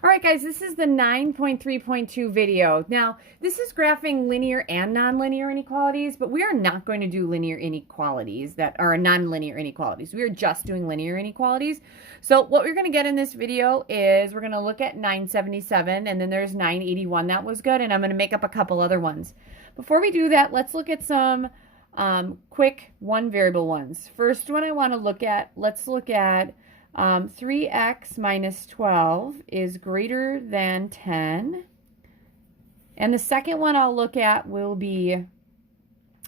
All right, guys, this is the 9.3.2 video. Now, this is graphing linear and nonlinear inequalities, but we are not going to do linear inequalities that are nonlinear inequalities. We are just doing linear inequalities. So what we're going to get in this video is we're going to look at 977, and then there's 981. That was good, and I'm going to make up a couple other ones. Before we do that, let's look at some quick one variable ones. First one I want to look at, let's look at 3x minus 12 is greater than 10. And the second one I'll look at will be,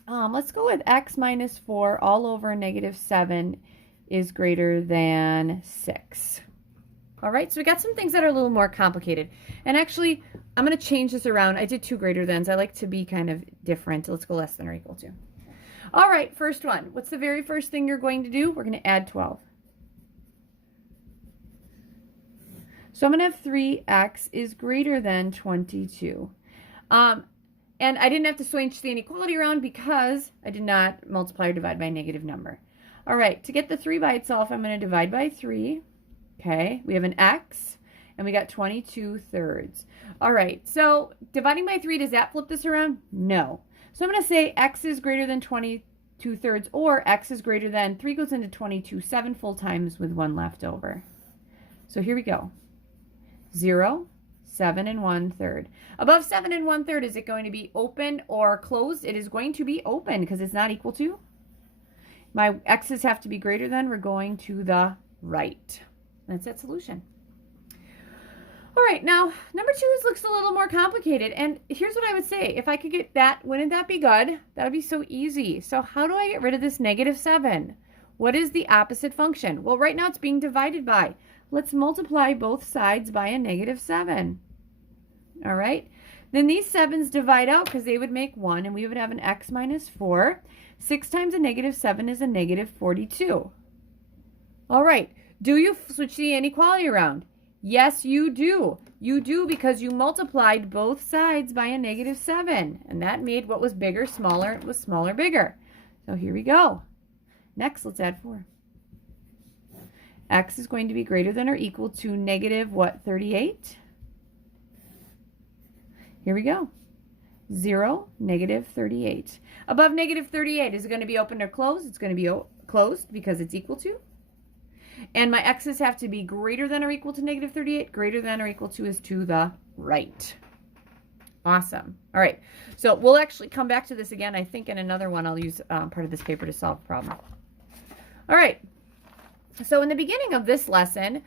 let's go with x minus 4 all over negative 7 is greater than 6. All right, so we got some things that are a little more complicated. And actually, I'm going to change this around. I did two greater thans. I like to be kind of different. Let's go less than or equal to. All right, first one. What's the very first thing you're going to do? We're going to add 12. So I'm going to have 3x is greater than 22. And I didn't have to switch the inequality around because I did not multiply or divide by a negative number. All right, to get the 3 by itself, I'm going to divide by 3. Okay, we have an x, and we got 22/3. All right, so dividing by 3, does that flip this around? No. So I'm going to say x is greater than 22/3, or x is greater than 3 goes into 22 7 full times with 1 left over. So here we go. 0, 7 1/3. Above 7 1/3, is it going to be open or closed? It is going to be open because it's not equal to. My x's have to be greater than. We're going to the right. That's that solution. All right, now number 2 looks a little more complicated. And here's what I would say. If I could get that, wouldn't that be good? That would be so easy. So how do I get rid of this negative 7? What is the opposite function? Well, right now it's being divided by. Let's multiply both sides by a negative 7. All right. Then these 7s divide out because they would make 1, and we would have an x minus 4. 6 times a negative 7 is a negative 42. All right. Do you switch the inequality around? Yes, you do. You do because you multiplied both sides by a negative 7. And that made what was bigger smaller. It was smaller bigger. So here we go. Next, let's add 4. X is going to be greater than or equal to negative what, 38? Here we go. 0, negative 38. Above negative 38, is it going to be open or closed? It's going to be closed because it's equal to. And my x's have to be greater than or equal to negative 38. Greater than or equal to is to the right. Awesome. All right. So we'll actually come back to this again. I think in another one I'll use part of this paper to solve the problem. All right. So in the beginning of this lesson,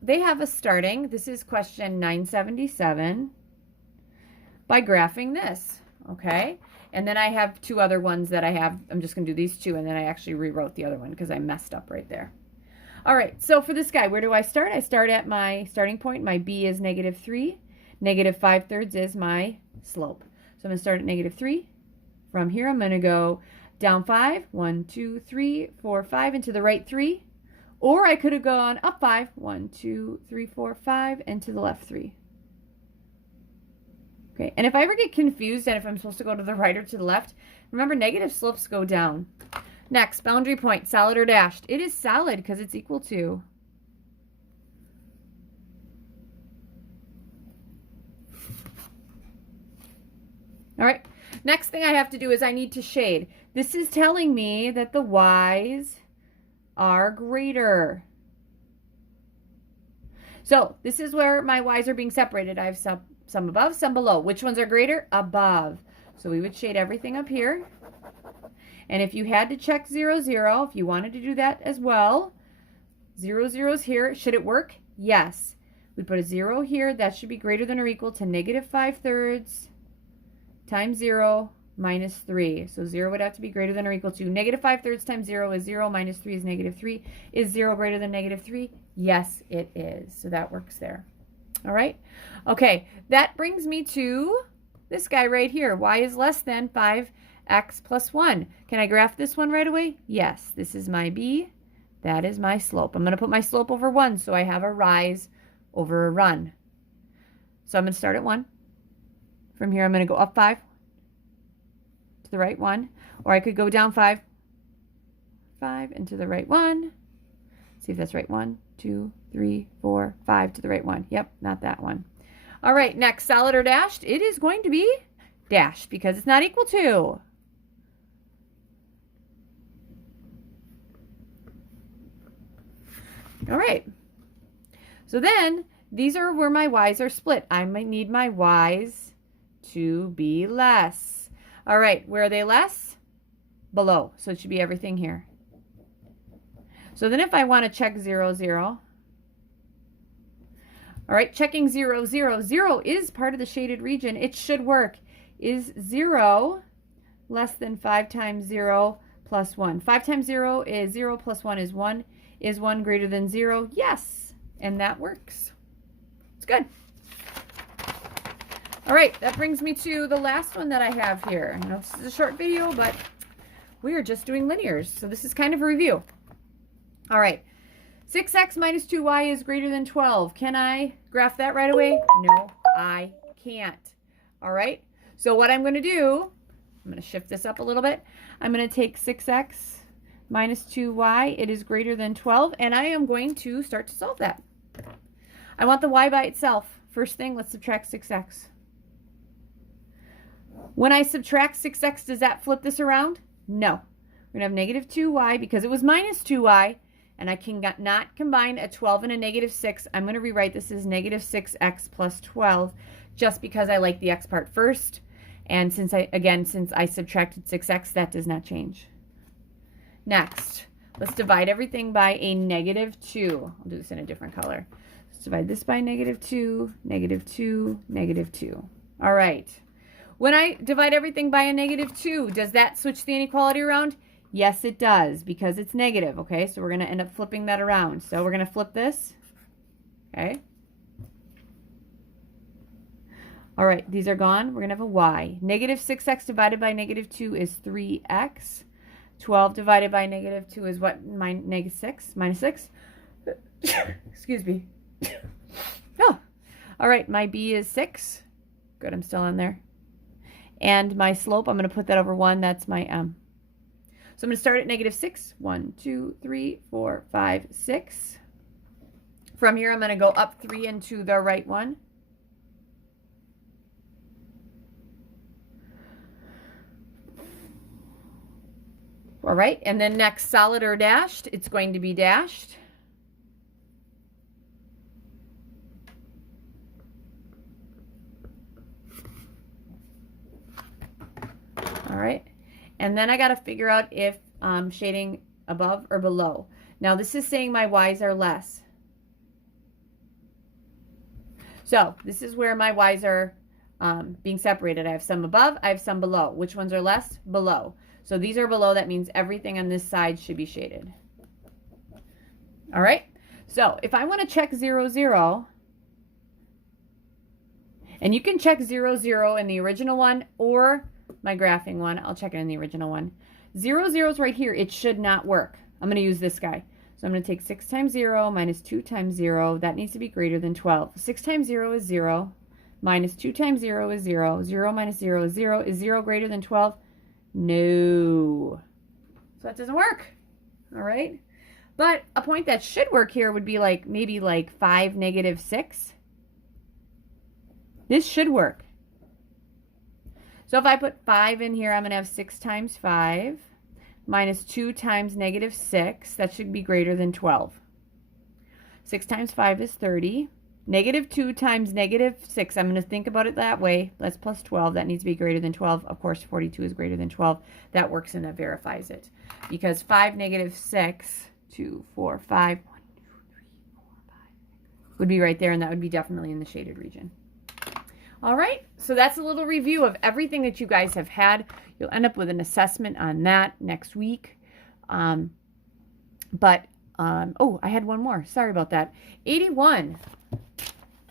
they have us starting, this is question 977, by graphing this, okay? And then I have 2 other ones that I'm just going to do these 2, and then I actually rewrote the other one because I messed up right there. All right, so for this guy, where do I start? I start at my starting point. My b is negative 3. Negative 5/3 is my slope. So I'm going to start at negative 3. From here, I'm going to go down 5. 1, 2, 3, 4, 5, and to the right 3. Or I could have gone up 5, 1, 2, 3, 4, 5, and to the left 3. Okay, and if I ever get confused and if I'm supposed to go to the right or to the left, remember negative slopes go down. Next, boundary point, solid or dashed. It is solid because it's equal to. All right, next thing I have to do is I need to shade. This is telling me that the y's are greater. So this is where my y's are being separated. I have some above, some below. Which ones are greater? Above. So we would shade everything up here. And if you had to check 0, 0, if you wanted to do that as well, 0, 0 is here. Should it work? Yes. We put a 0 here. That should be greater than or equal to negative 5/3 times 0 minus 3. So 0 would have to be greater than or equal to negative 5/3 times 0 is 0 minus 3 is negative 3. Is 0 greater than negative 3? Yes, it is. So that works there. All right. Okay, that brings me to this guy right here. Y is less than 5x plus 1. Can I graph this one right away? Yes. This is my b. That is my slope. I'm going to put my slope over 1 so I have a rise over a run. So I'm going to start at 1. From here, I'm going to go up 5. The right 1, or I could go down 5, 5, and to the right 1. See if that's right. 1, 2, 3, 4, 5 to the right one. Yep, not that one. All right, next, solid or dashed? It is going to be dashed because it's not equal to. All right. So then, these are where my y's are split. I might need my y's to be less. All right, where are they less? Below. So it should be everything here. So then if I want to check 0, 0. All right, checking 0, 0. 0 is part of the shaded region. It should work. Is 0 less than 5 times 0 plus 1? 5 times 0 is 0 plus 1 is 1. Is 1 greater than 0? Yes. And that works. It's good. All right, that brings me to the last one that I have here. I know this is a short video, but we are just doing linears. So this is kind of a review. All right. 6x minus 2y is greater than 12. Can I graph that right away? No, I can't. All right. So what I'm going to do, I'm going to shift this up a little bit. I'm going to take 6x minus 2y. It is greater than 12. And I am going to start to solve that. I want the y by itself. First thing, let's subtract 6x. When I subtract 6x, does that flip this around? No. We're going to have negative 2y because it was minus 2y. And I cannot combine a 12 and a negative 6. I'm going to rewrite this as negative 6x plus 12 just because I like the x part first. And since I subtracted 6x, that does not change. Next, let's divide everything by a negative 2. I'll do this in a different color. Let's divide this by negative 2, negative 2, negative 2. All right. When I divide everything by a negative 2, does that switch the inequality around? Yes, it does, because it's negative, okay? So we're going to end up flipping that around. So we're going to flip this, okay? All right, these are gone. We're going to have a y. Negative 6x divided by negative 2 is 3x. 12 divided by negative 2 is what? Negative 6? Minus 6? Excuse me. Oh. All right, my b is 6. Good, I'm still on there. And my slope, I'm going to put that over 1. That's my m. So I'm going to start at negative 6. 1, 2, 3, 4, 5, 6. From here, I'm going to go up 3 into the right one. All right, and then next, solid or dashed, it's going to be dashed. All right. And then I got to figure out if shading above or below. Now this is saying my y's are less. So this is where my y's are being separated. I have some above, I have some below. Which ones are less? Below. So these are below. That means everything on this side should be shaded. All right. So if I want to check 0, 0, and you can check 0, 0 in the original one or my graphing one. I'll check it in the original one. 0, 0 is right here. It should not work. I'm going to use this guy. So I'm going to take 6 times 0 minus 2 times 0. That needs to be greater than 12. 6 times 0 is 0. Minus 2 times 0 is 0. 0 minus 0 is 0. Is 0 greater than 12? No. So that doesn't work. All right. But a point that should work here would be like maybe like 5, negative 6. This should work. So if I put 5 in here, I'm going to have 6 times 5 minus 2 times negative 6. That should be greater than 12. 6 times 5 is 30. Negative 2 times negative 6. I'm going to think about it that way. That's plus 12. That needs to be greater than 12. Of course, 42 is greater than 12. That works and that verifies it. Because 5, negative 6, 2, 4, 5, 1, 2, 3, 4, 5 would be right there, and that would be definitely in the shaded region. All right, so that's a little review of everything that you guys have had. You'll end up with an assessment on that next week. Oh, I had one more. Sorry about that. 81.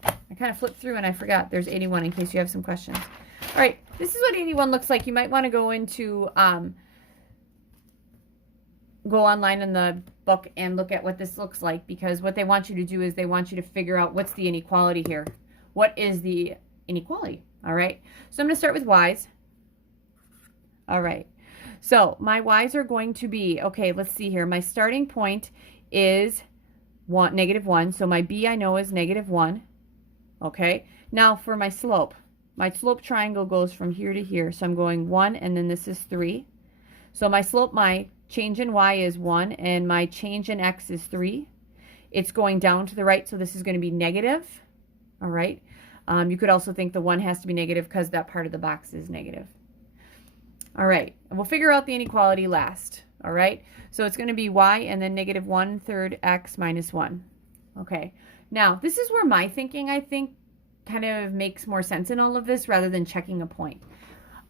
I kind of flipped through and I forgot. There's 81 in case you have some questions. All right, this is what 81 looks like. You might want to go into, go online in the book and look at what this looks like, because what they want you to do is they want you to figure out what's the inequality here. What is the inequality? All right, so I'm going to start with y's. All right, so my y's are going to be, okay, let's see here. My starting point is negative 1. So my b I know is negative 1. Okay. Now for my slope triangle goes from here to here. So I'm going 1, and then this is 3. So my slope, my change in y is 1, and my change in x is 3. It's going down to the right, so this is going to be negative. All right. You could also think the 1 has to be negative because that part of the box is negative. All right. And we'll figure out the inequality last. All right. So it's going to be y and then negative 1/3 x minus 1. Okay. Now, this is where my thinking, I think, kind of makes more sense in all of this rather than checking a point.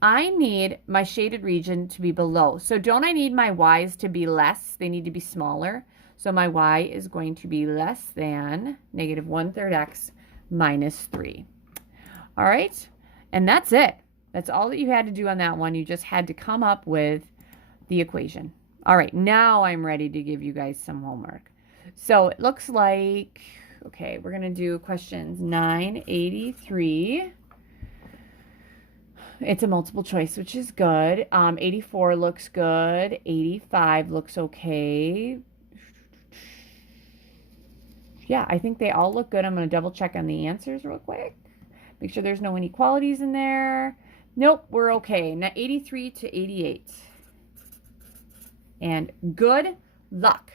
I need my shaded region to be below. So don't I need my y's to be less? They need to be smaller. So my y is going to be less than negative 1/3 x minus 3. All right, and that's it. That's all that you had to do on that one. You just had to come up with the equation. All right, now I'm ready to give you guys some homework. So it looks like, okay, we're going to do questions 983. It's a multiple choice, which is good. 84 looks good. 85 looks okay. Yeah, I think they all look good. I'm going to double check on the answers real quick. Make sure there's no inequalities in there. Nope, we're okay. Now 83 to 88. And good luck.